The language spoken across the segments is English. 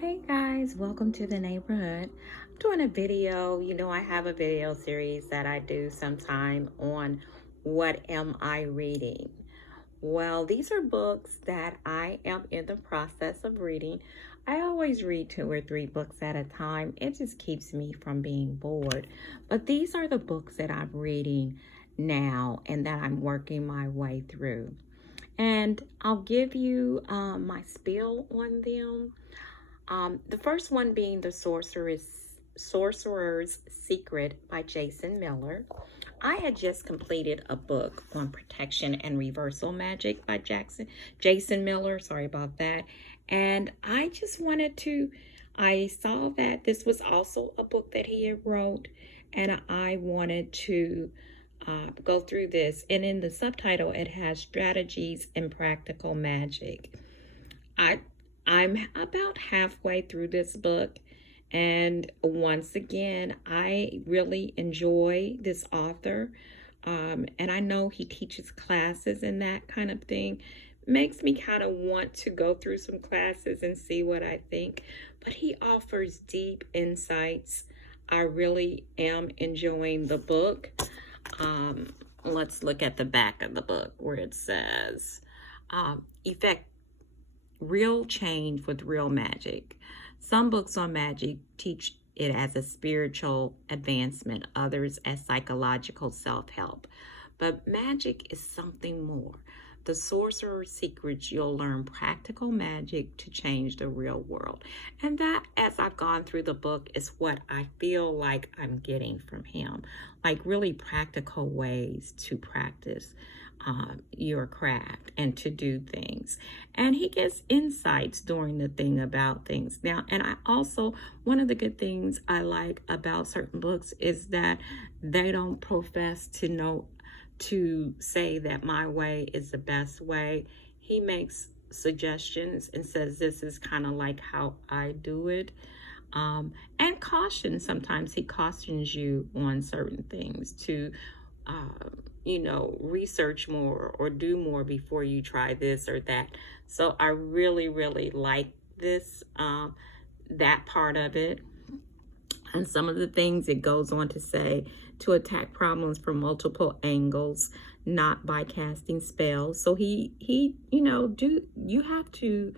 Hey guys, welcome to the neighborhood. I'm doing a video. I have a video series that I do sometime on what am I reading. Well, these are books that I am in the process of reading. I always read 2 or 3 books at a time. It just keeps me from being bored. But these are the books that I'm reading now and that I'm working my way through. And I'll give you my spiel on them. The first one being The Sorcerer's Secret by Jason Miller. I had just completed a book on protection and reversal magic by Jason Miller. Sorry about that. And I just I saw that this was also a book that he had wrote, and I wanted to go through this. And in the subtitle, it has Strategies in Practical Magic. I'm about halfway through this book, and once again, I really enjoy this author, and I know he teaches classes and that kind of thing. Makes me kind of want to go through some classes and see what I think, but he offers deep insights. I really am enjoying the book. Let's look at the back of the book where it says, effect real change with real magic. Some books on magic teach it as a spiritual advancement, others as psychological self-help. But magic is something more. The Sorcerer Secrets, you'll learn practical magic to change the real world. And that, as I've gone through the book, is what I feel like I'm getting from him. Like really practical ways to practice your craft and to do things. And he gives insights during the thing about things. Now, and I also, one of the good things I like about certain books is that they don't profess to say that my way is the best way. He makes suggestions and says this is kind of like how I do it. And caution, sometimes he cautions you on certain things to research more or do more before you try this or that. So I really, really like this, that part of it. And some of the things it goes on to say, to attack problems from multiple angles, not by casting spells. So you have to,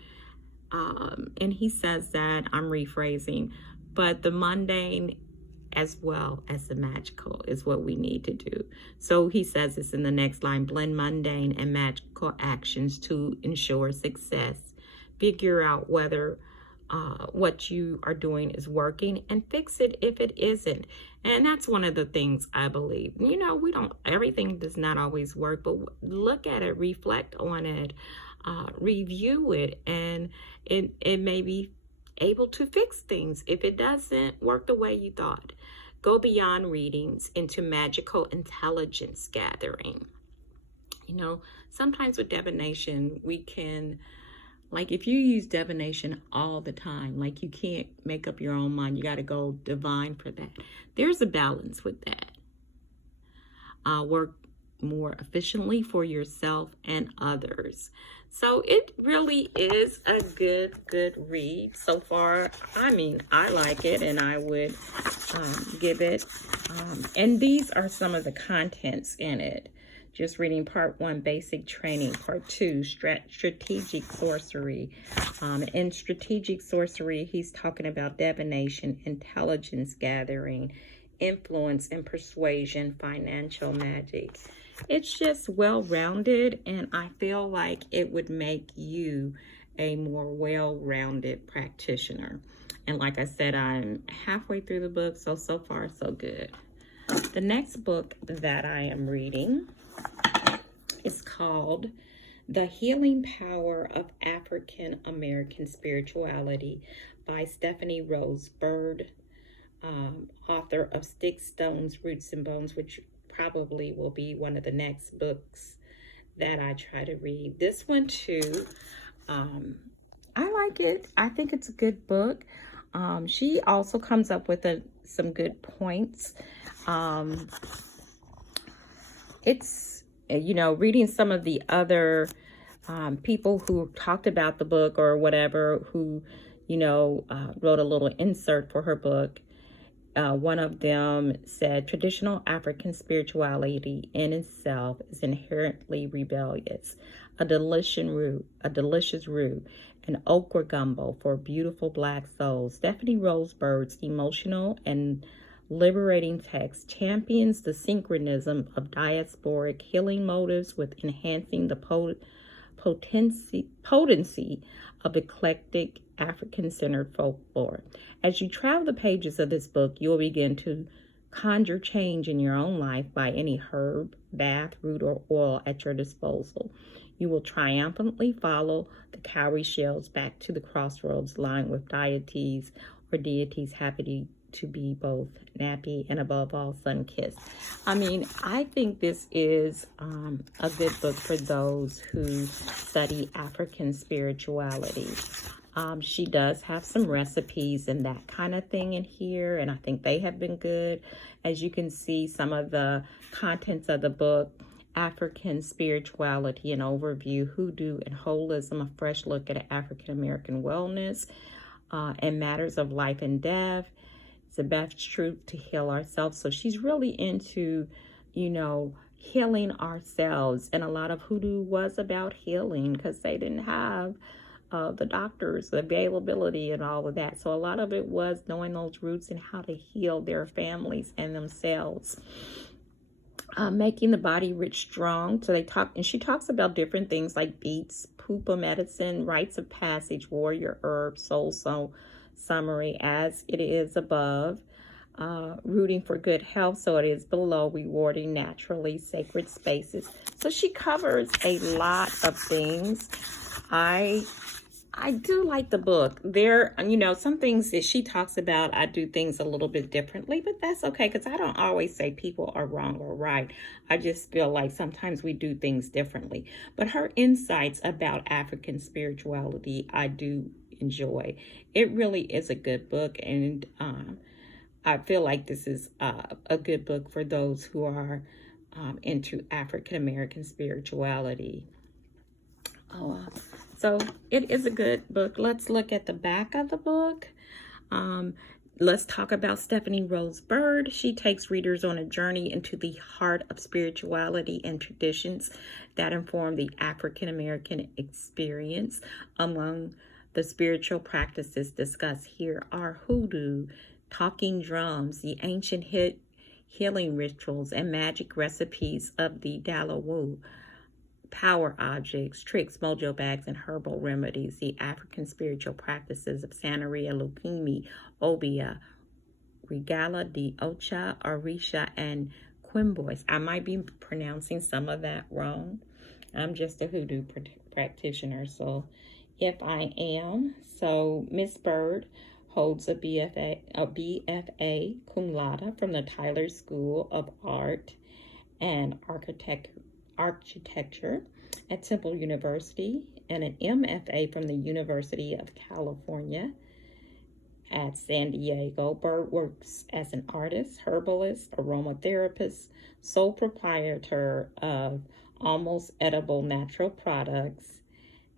and he says that, I'm rephrasing, but the mundane as well as the magical is what we need to do. So he says this in the next line: blend mundane and magical actions to ensure success. Figure out whether what you are doing is working and fix it if it isn't. And that's one of the things I believe. Everything does not always work, but look at it, reflect on it, review it, and it may be able to fix things if it doesn't work the way you thought. Go beyond readings into magical intelligence gathering. Sometimes with divination, we can, like if you use divination all the time, like you can't make up your own mind, you got to go divine for that. There's a balance with that. Work more efficiently for yourself and others. So it really is a good read so far. I mean, I like it, and I would give it. And these are some of the contents in it. Just reading part 1, basic training. Part 2, strategic sorcery. In strategic sorcery, he's talking about divination, intelligence gathering, influence and persuasion, financial magic. It's just well-rounded, and I feel like it would make you a more well-rounded practitioner. And like I said, I'm halfway through the book, so far so good. The next book that I am reading is called The Healing Power of African American Spirituality by Stephanie Rose Byrd, author of Sticks, Stones, Roots, and Bones, which probably will be one of the next books that I try to read. This one too, I like it. I think it's a good book. She also comes up with some good points. It's, reading some of the other people who talked about the book or whatever, who, wrote a little insert for her book. One of them said, traditional African spirituality in itself is inherently rebellious. A delicious roux, an okra gumbo for beautiful black souls. Stephanie Rose Byrd's emotional and liberating text champions the synchronism of diasporic healing motives with enhancing the potency of eclectic African-centered folklore. As you travel the pages of this book, you'll begin to conjure change in your own life by any herb, bath, root, or oil at your disposal. You will triumphantly follow the cowrie shells back to the crossroads lined with deities happy to be both nappy and above all sun-kissed. I mean, I think this is a good book for those who study African spirituality. She does have some recipes and that kind of thing in here, and I think they have been good. As you can see, some of the contents of the book: African spirituality, an overview, hoodoo and holism, a fresh look at African American wellness and matters of life and death. It's the best truth to heal ourselves. So she's really into, healing ourselves. And a lot of hoodoo was about healing because they didn't have the doctors, the availability and all of that. So a lot of it was knowing those roots and how to heal their families and themselves. Making the body rich, strong. So she talks about different things like beets, pupa medicine, rites of passage, warrior herbs, soul summary, as it is above, rooting for good health, so it is below, rewarding naturally, sacred spaces. So she covers a lot of things. I do like the book. There, some things that she talks about, I do things a little bit differently, but that's okay, because I don't always say people are wrong or right. I just feel like sometimes we do things differently. But her insights about African spirituality, I do enjoy. It really is a good book, and I feel like this is a good book for those who are into African American spirituality. So it is a good book. Let's look at the back of the book. Let's talk about Stephanie Rose Byrd. She takes readers on a journey into the heart of spirituality and traditions that inform the African American experience. Among the spiritual practices discussed here are hoodoo, talking drums, the ancient healing rituals, and magic recipes of the Dalawu, power objects, tricks, mojo bags, and herbal remedies, the African spiritual practices of Santeria, Lukumi, Obia, Regala de Ocha, Orisha, and Quimbois. I might be pronouncing some of that wrong. I'm just a hoodoo practitioner, so if I am. So Miss Byrd holds a BFA cum laude from the Tyler School of Art and Architecture at Temple University, and an MFA from the University of California at San Diego. Byrd works as an artist, herbalist, aromatherapist, sole proprietor of Almost Edible Natural Products,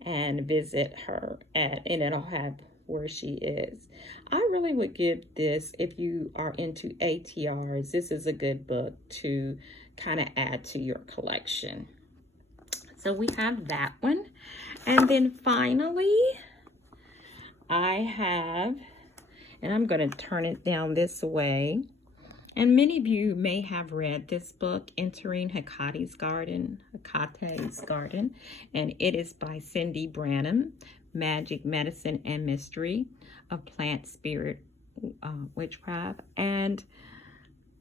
and visit her and it'll have where she is. I really would give this, if you are into ATRs, this is a good book to kind of add to your collection. So we have that one. And then finally, I have, and I'm going to turn it down this way. And many of you may have read this book, Entering Hecate's Garden, and it is by Cindy Branham, Magic, Medicine, and Mystery of Plant Spirit Witchcraft. And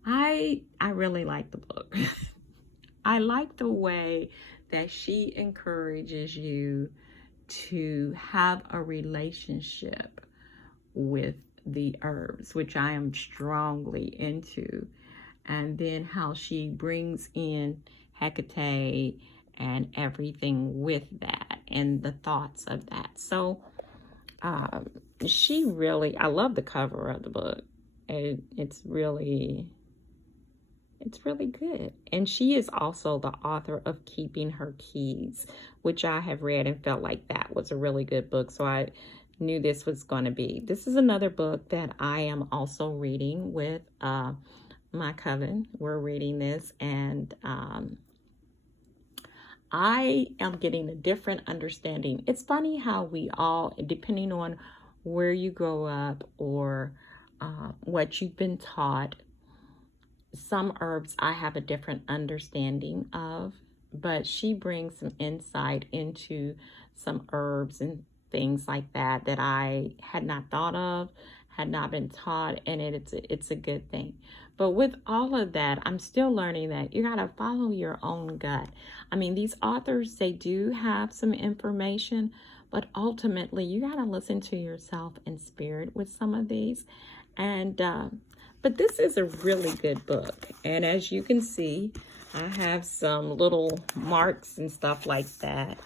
I really like the book. I like the way that she encourages you to have a relationship with the herbs, which I am strongly into, and then how she brings in Hecate and everything with that and the thoughts of that. So she really, I love the cover of the book. It's really good. And she is also the author of Keeping Her Keys, which I have read and felt like that was a really good book. So I knew this was going to be. This is another book that I am also reading with my coven. We're reading this, and I am getting a different understanding. It's funny how we all, depending on where you grow up or what you've been taught, some herbs I have a different understanding of, but she brings some insight into some herbs and things like that that I had not thought of, had not been taught, and it's a good thing. But with all of that, I'm still learning that you got to follow your own gut. I mean, these authors, they do have some information, but ultimately you got to listen to yourself in spirit with some of these. And but this is a really good book. And as you can see, I have some little marks and stuff like that.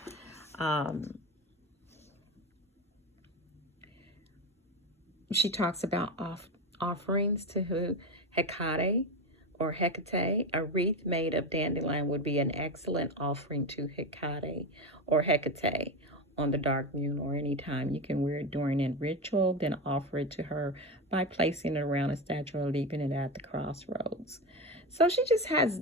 She talks about offerings to Hecate or Hecate. A wreath made of dandelion would be an excellent offering to Hecate or Hecate on the dark moon, or any time. You can wear it during a ritual, then offer it to her by placing it around a statue or leaving it at the crossroads. So she just has,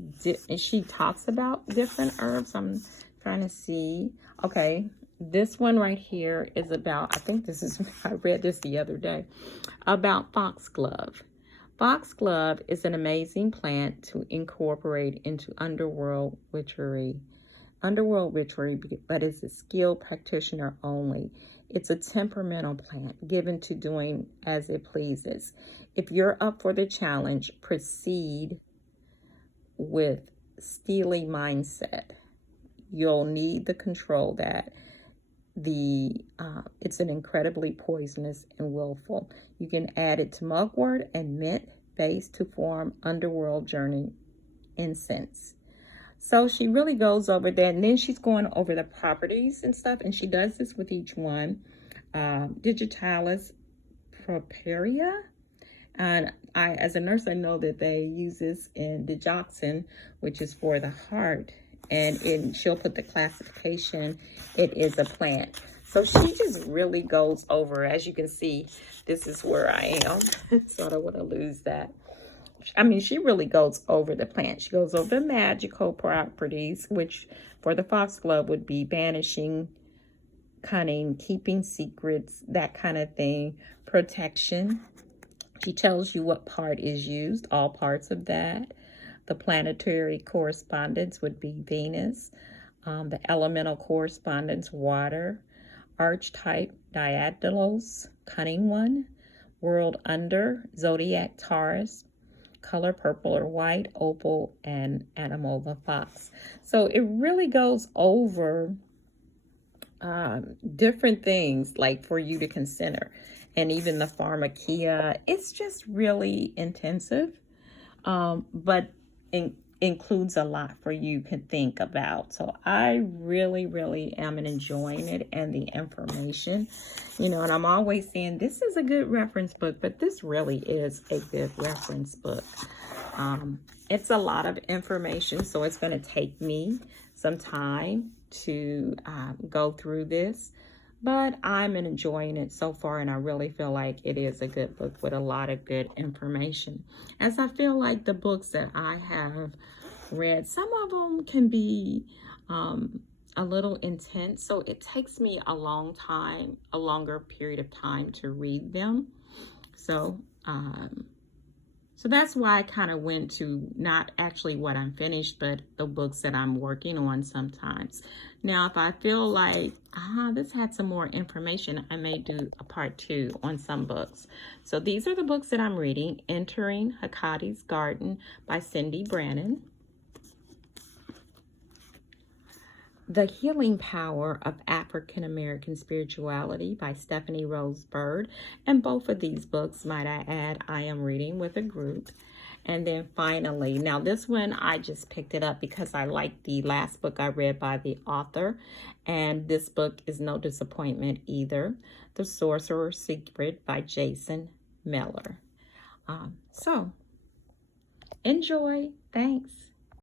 she talks about different herbs. I'm trying to see. Okay, this one right here is about, I think this is, I read this the other day, about foxglove. Foxglove is an amazing plant to incorporate into underworld witchery, but it's a skilled practitioner only. It's a temperamental plant given to doing as it pleases. If you're up for the challenge, proceed with steely mindset. You'll need the control that it's an incredibly poisonous and willful. You can add it to mugwort and mint base to form underworld journey incense. So she really goes over that, and then she's going over the properties and stuff, and she does this with each one. Digitalis properia, and as a nurse, I know that they use this in digoxin, which is for the heart, and she'll put the classification. It is a plant. So she just really goes over, as you can see, this is where I am, so I don't want to lose that. I mean, she really goes over the plant. She goes over the magical properties, which for the foxglove would be banishing, cunning, keeping secrets, that kind of thing, protection. She tells you what part is used, all parts of that. The planetary correspondence would be Venus. The elemental correspondence, water. Archetype, Diadolos, cunning one. World under, zodiac, Taurus. Color, purple or white, opal, and animal, the fox. So it really goes over different things like for you to consider, and even the pharmakia. It's just really intensive, but includes a lot for you to think about. So I really am enjoying it, and the information, you know, and I'm always saying this is a good reference book, but this really is a good reference book. It's a lot of information, so it's going to take me some time to go through this, but I'm enjoying it so far, and I really feel like it is a good book with a lot of good information. As I feel like the books that I have read, some of them can be a little intense, so it takes me a longer period of time to read them. So that's why I kind of went to not actually what I'm finished, but the books that I'm working on sometimes. Now, if I feel like, this had some more information, I may do a part 2 on some books. So these are the books that I'm reading. Entering Hecate's Garden by Cindy Branham. The Healing Power of African American Spirituality by Stephanie Rose Byrd. And both of these books, might I add, I am reading with a group. And then finally, now this one, I just picked it up because I liked the last book I read by the author. And this book is no disappointment either. The Sorcerer Secrets by Jason Miller. So, enjoy. Thanks.